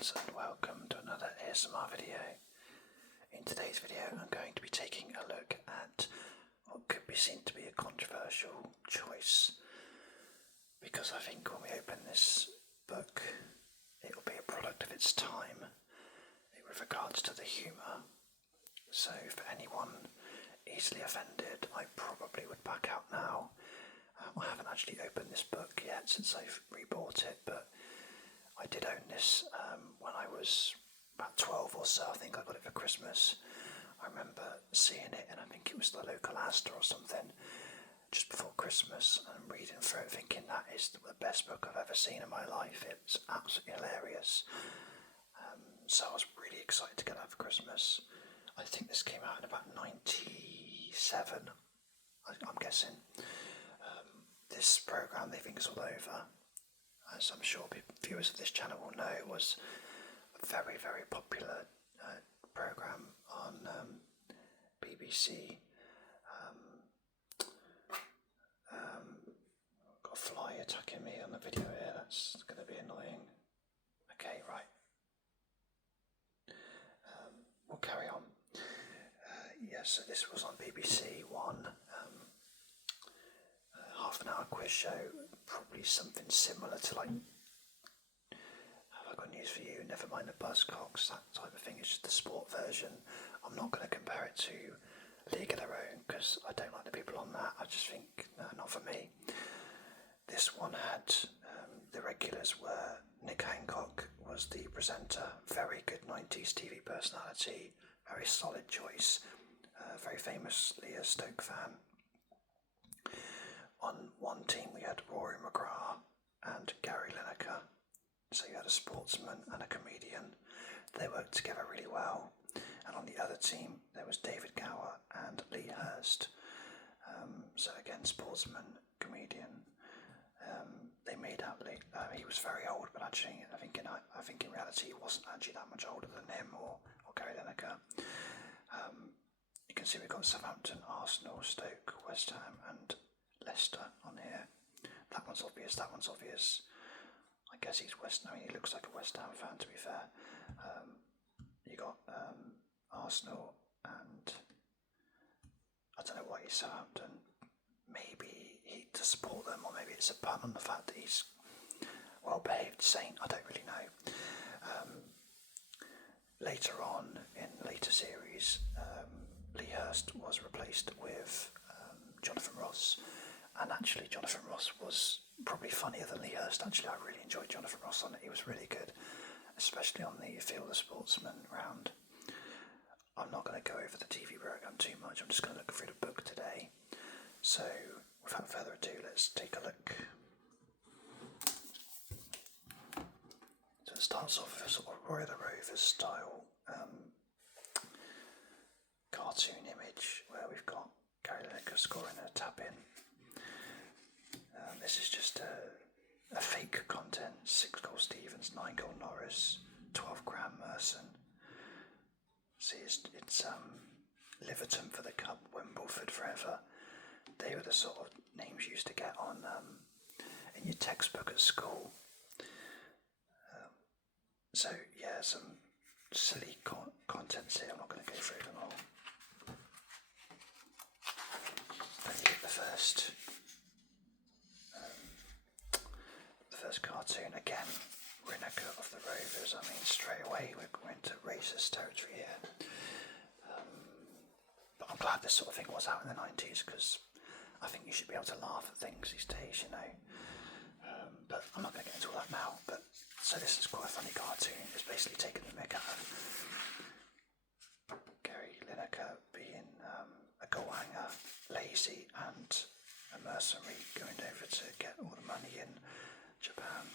friends, and welcome to another ASMR video. In today's video I'm going to be taking a look at what could be seen to be a controversial choice, because I think when we open this book it will be a product of its time with regards to the humour. So for anyone easily offended, I probably would back out now. I haven't actually opened this book yet since I've rebought it, but I did own this when I was about 12 or so. I think I got it for Christmas. I remember seeing it, and I think it was the local Asda or something, just before Christmas, and reading through it thinking that is the best book I've ever seen in my life. It's absolutely hilarious. So I was really excited to get that for Christmas. I think this came out in about 97, I'm guessing. This programme, They Think It's All Over, as I'm sure viewers of this channel will know, was a very, very popular programme on BBC. Got a fly attacking me on the video here, that's going to be annoying. Okay, right. We'll carry on. Yes, so this was on BBC One. Half an hour quiz show, probably something similar to like Have I Got News For You, Never Mind the Buzzcocks, that type of thing. It's just the sport version. I'm not going to compare it to League of Their Own because I don't like the people on that. I just think, no, not for me. This one had, the regulars were Nick Hancock was the presenter, very good 90s TV personality, very solid choice, very famously a Stoke fan. On one team we had Rory McGrath and Gary Lineker, so you had a sportsman and a comedian. They worked together really well. And on the other team there was David Gower and Lee Hurst, so again sportsman, comedian. They made out he was very old, but actually I think in reality he wasn't actually that much older than him or Gary Lineker. You can see we've got Southampton, Arsenal, Stoke, West Ham and Leicester on here. That one's obvious, that one's obvious. I guess he's he looks like a West Ham fan, to be fair. You got Arsenal and I don't know why he's Southampton. Maybe to support them, or maybe it's a pun on the fact that he's well-behaved saint, I don't really know. Later on, in later series, Lee Hurst was replaced with Jonathan Ross, and actually Jonathan Ross was probably funnier than Lee Hurst. Actually, I really enjoyed Jonathan Ross on it. He was really good, especially on the Feel the Sportsman round. I'm not going to go over the TV programme too much, I'm just going to look through the book today. So, without further ado, let's take a look. So it starts off with a sort of Roy the Rovers style cartoon image where we've got Gary Lineker scoring a tap-in. This is just a fake content. 6 goal Stevens, 9 goal Norris, 12 Graham Merson. See, it's Liverton for the cup, Wimbleford forever. They were the sort of names you used to get on in your textbook at school. So yeah, some silly contents here. I'm not going to go through them all. Then you get the first cartoon again. Lineker of the Rovers. I mean, straight away we're going to racist territory here. But I'm glad this sort of thing was out in the 90s, because I think you should be able to laugh at things these days, you know. But I'm not going to get into all that now. But so this is quite a funny cartoon. It's basically taking the mick out of Gary Lineker being a goal hanger, lazy, and a mercenary going over to get all the money in Japan.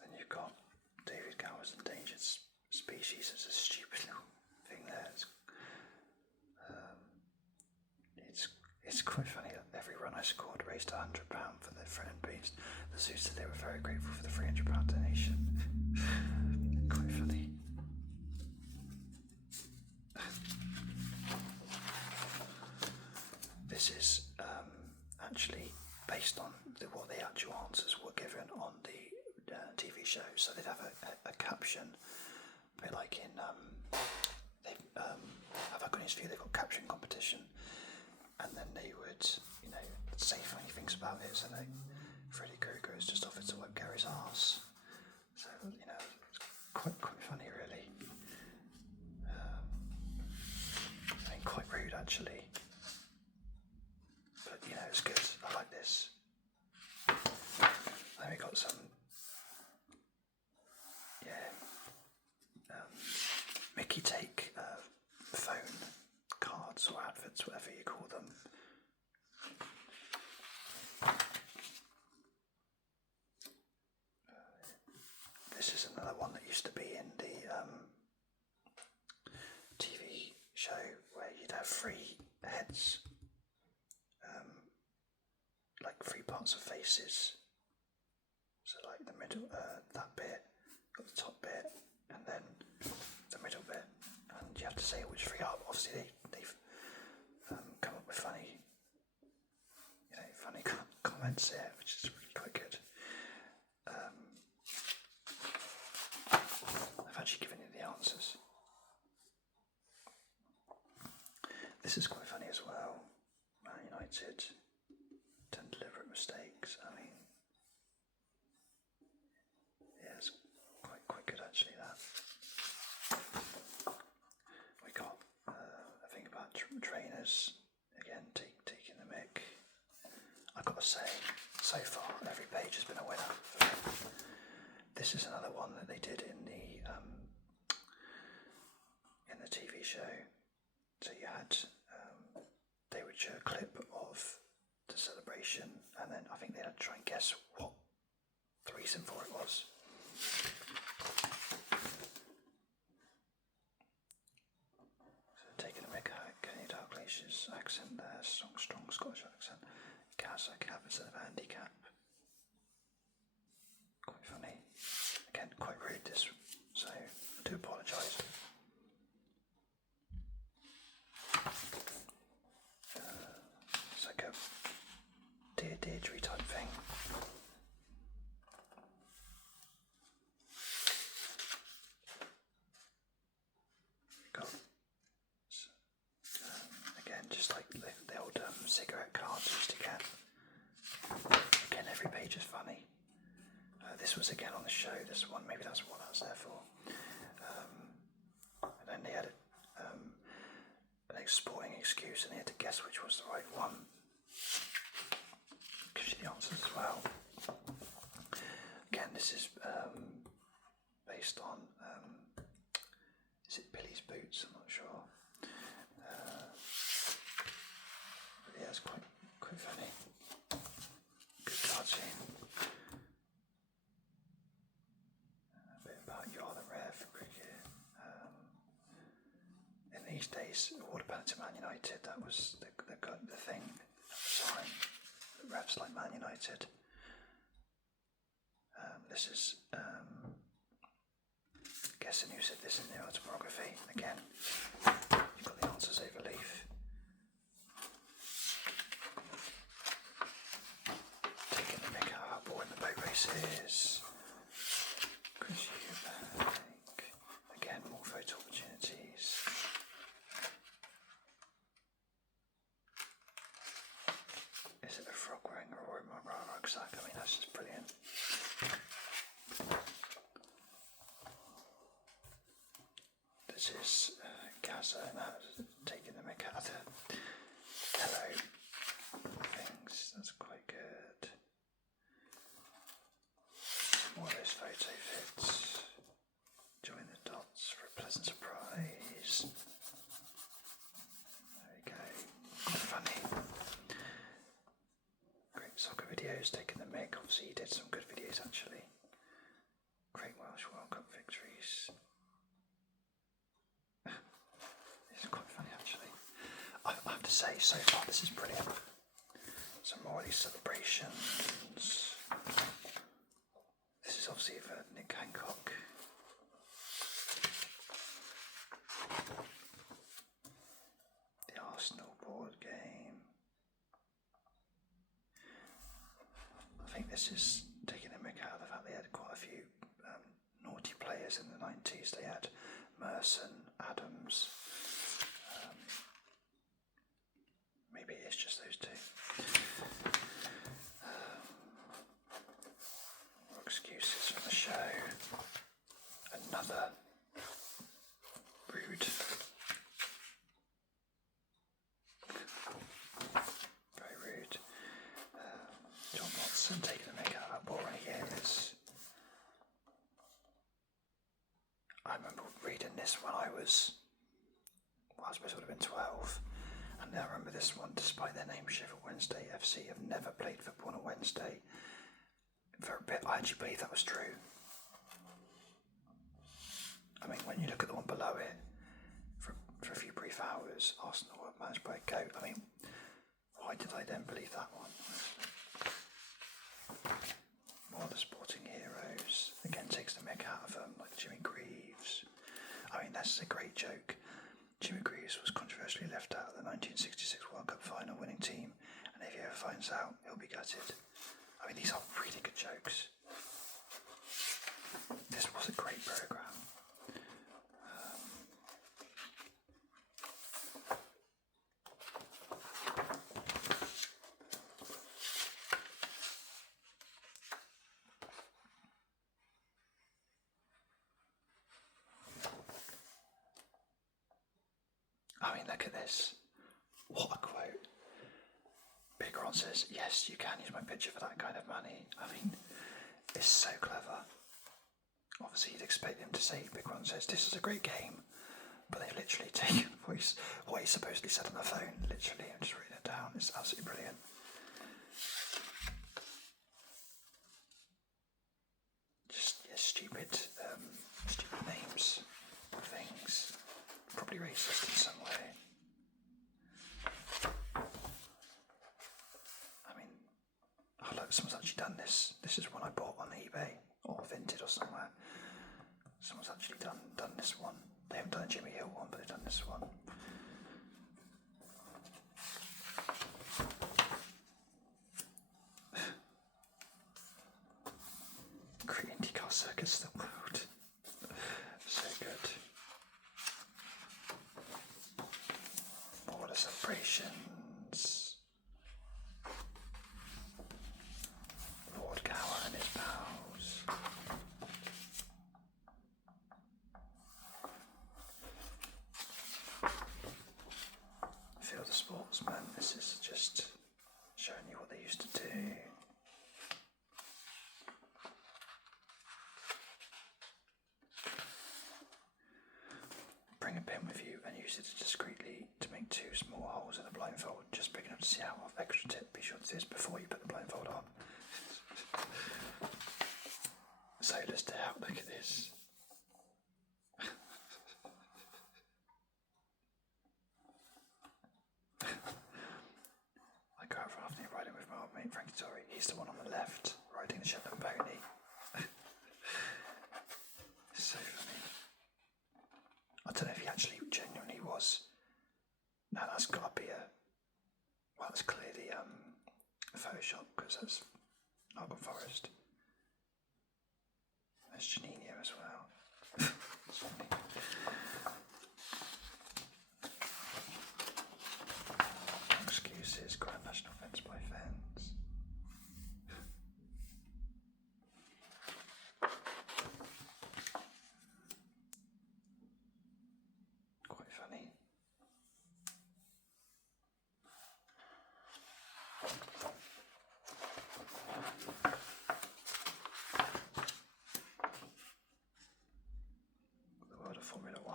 Then you've got David Gower's Endangered Species. It's a stupid little thing there. It's quite funny that every run I scored raised £100 for the friend beast. The zoo said they were very grateful for the £300 donation. Quite funny. This is actually based on what the actual answers were given on the TV show. So they'd have a caption, a bit like in Have I Got News For You? They've got caption competition, and then they would, say funny things about it. So Freddy Krueger is just offered to wipe Gary's arse. So it's quite funny, really. Quite rude actually, but it's good. I like this. Then we got some, Mickey take phone cards or adverts, whatever you call them. This is another one that used to be in the TV show where you'd have 3 heads, like 3 parts of faces. So like the middle, that bit, got the top bit, and then the middle bit, and you have to say which 3 are. Obviously they've come up with funny comments here, which is really quite good. I've actually given you the answers. This is quite funny as well. Man United, 10 deliberate mistakes. I mean, yeah, it's quite good actually, that. We got a thing about trainers, again, taking the mick. I've got to say, so far, every page has been a winner for me. This is another one that they did in the TV show. So you had, they would show a clip of the celebration, and then I think they had to try and guess what the reason for it was. So taking a mick out, Kenny Dalglish's accent there, strong Scottish accent. Gaza cap instead of handicap. Quite funny. Again, quite rude this, so I do apologise. It's like a Dear Deirdre type thing. Got again, just like the old cigarette cards used to get. Again, every page is funny. This was again on the show. This one, maybe that's what I was there for. And then they had an sporting excuse, and they had to guess which was the right one. Gives you the answers as well. Again, this is based on is it Billy's Boots? I'm not sure. But yeah, it's quite funny. Good cartoon. A bit about You're the Rare for cricket. In these days, what about to Man United? That was the thing, the sign. The refs like Man United. This is guessing who said this in the autobiography. Again, you've got the answers over leaf. Taking the mick out, how boring the boat race is. Chris Eubank. Again, more photo opportunities. Is it a frog wearing a Roy Maguire rucksack? I mean, that's just brilliant. This is Gaza taking the mick out of the hello things. That's quite good. More of those photo fits. Join the dots for a pleasant surprise. There we go. Quite funny. Great soccer videos, taking the mick. Obviously, he did some good videos actually. Great Welsh World Cup victories. It's quite funny actually. I have to say, so far this is brilliant. Some more of these celebrations. This is obviously for Nick Hancock. The Arsenal board game. this is taking a mick out of the fact they had quite a few naughty players in the 90s. They had Merson, Adams. Maybe it's just those two. More excuses from the show. Another rude. Very rude. John Watson taking a mick out of that ball right here is. I remember reading this when I suppose it would have been 12. And I remember this one, despite their name Sheffield Wednesday FC, have never played football on a Wednesday. For a bit, I actually believe that was true. I mean, when you look at the one below it, for a few brief hours, Arsenal were managed by a goat. I mean, why did I then believe that one? More of the sporting heroes. Again, takes the mick out of them, like Jimmy Greaves. I mean, that's a great joke. Jimmy Greaves was controversially left out of the 1966 World Cup final winning team, and if he ever finds out, he'll be gutted. I mean, these are really good jokes. This was a great programme. I mean, look at this. What a quote. Big Ron says, yes, you can use my picture for that kind of money. I mean, it's so clever. Obviously, you'd expect him to say, Big Ron says, this is a great game. But they've literally taken what he supposedly said on the phone, literally, and just written it down. It's absolutely brilliant. Just stupid names of things. Probably racist in some way. I mean, oh look, someone's actually done this. This is one I bought on eBay or Vinted or somewhere. Someone's actually done this one. They haven't done a Jimmy Hill one, but they've done this one. Great IndyCar circuits of the world. So good. Border celebrations. Lord Gower and his pals. Feel the Sportsman. This is just showing you what they used to do. Bring a pen with you and use it discreetly to make 2 small holes in the blindfold, just big enough to see out of. Extra tip, be sure to do this before you put the blindfold on. Sailors to help, look at this. I go out for afternoon riding with my old mate Frankie Torrey. He's the one on the left, riding the Shetland pony. It's so funny. I don't know if he actually genuinely was. No, that's got to be well, it's clearly a Photoshop, because that's Nottingham Forest. There's Janino as well. It's funny. Excuses, Grand National Fence by Fence. Quite funny. The world of Formula One.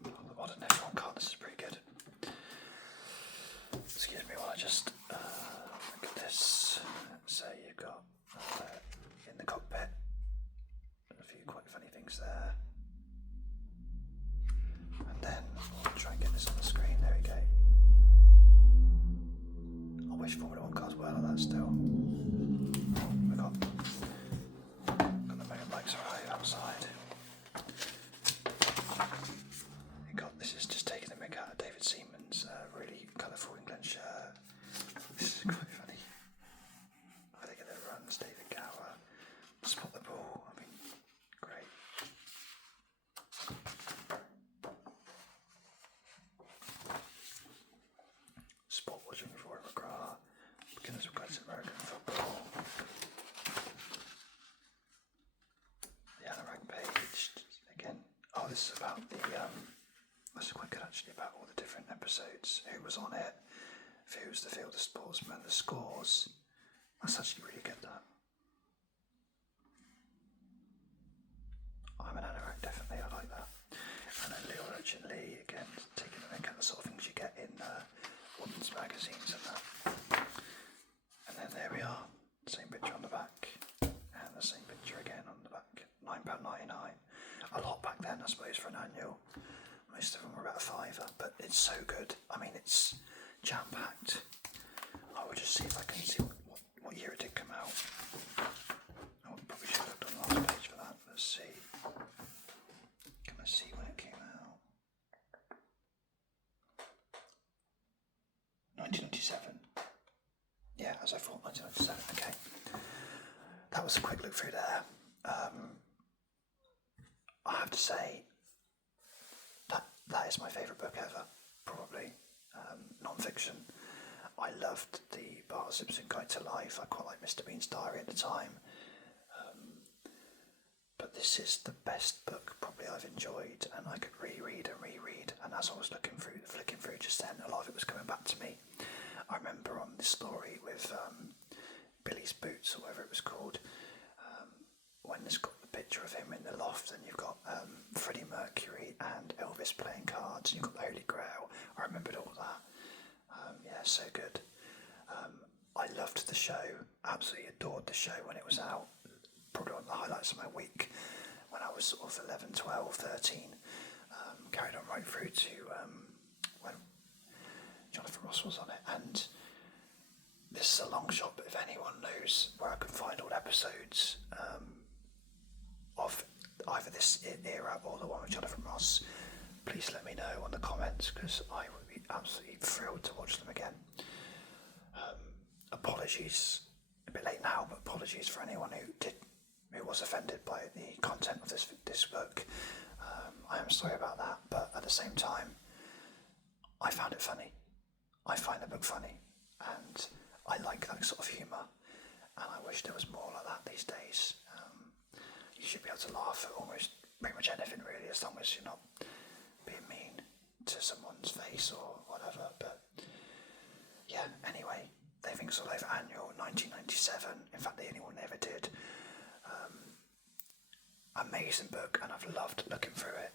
The modern F1 car, this is pretty good. Excuse me while I just look at this. So you've got in the cockpit a few quite funny things there. And then I'll try and get this on the screen. There we go. I wish Formula 1 cars were like that still. We got the motorbikes right outside. this is about the, this is quite good actually, about all the different episodes, who was on it, who's the field of sportsman, the scores. That's actually really good, that. I'm an anorak, definitely, I like that. And then Leo Urchin Lee, again, taking a look at the sort of things you get in women's magazines and that. And then there we are, same picture on the back, and the same picture again on the back. £9.99. A lot back then, I suppose, for an annual. Most of them were about a £5, but it's so good. I mean, it's jam-packed. I will just see if I can see what year it did come out. Oh, probably should have looked on the last page for that. Let's see. Can I see when it came out? 1997. Yeah, as I thought, 1997. Okay. That was a quick look through there. I have to say, that is my favourite book ever, probably. Non-fiction. I loved the Bart Simpson Guide to Life. I quite liked Mr. Bean's Diary at the time. But this is the best book probably I've enjoyed, and I could reread and reread. And as I was flicking through just then, a lot of it was coming back to me. I remember on this story with Billy's Boots, or whatever it was called, when it's got the picture of him in the loft, and you've got Freddie Mercury and Elvis playing cards, and you've got the Holy Grail. I remembered all that. Yeah, so good. I loved the show, absolutely adored the show when it was out. Probably one of the highlights of my week when I was sort of 11, 12, 13. Carried on right through to when Jonathan Ross was on it. And this is a long shot, but if anyone knows where I can find old episodes of either this era or the one with Jonathan Ross, please let me know on the comments, because I would be absolutely thrilled to watch them again. Apologies, a bit late now, but apologies for anyone who was offended by the content of this book. I am sorry about that, but at the same time, I found it funny. I find the book funny, and I like that sort of humour, and I wish there was more like that these days. You should be able to laugh at almost pretty much anything really, as long as you're not being mean to someone's face or whatever. But yeah, anyway, They Think So Over Annual, 1997, in fact the only one they ever did. Amazing book, and I've loved looking through it.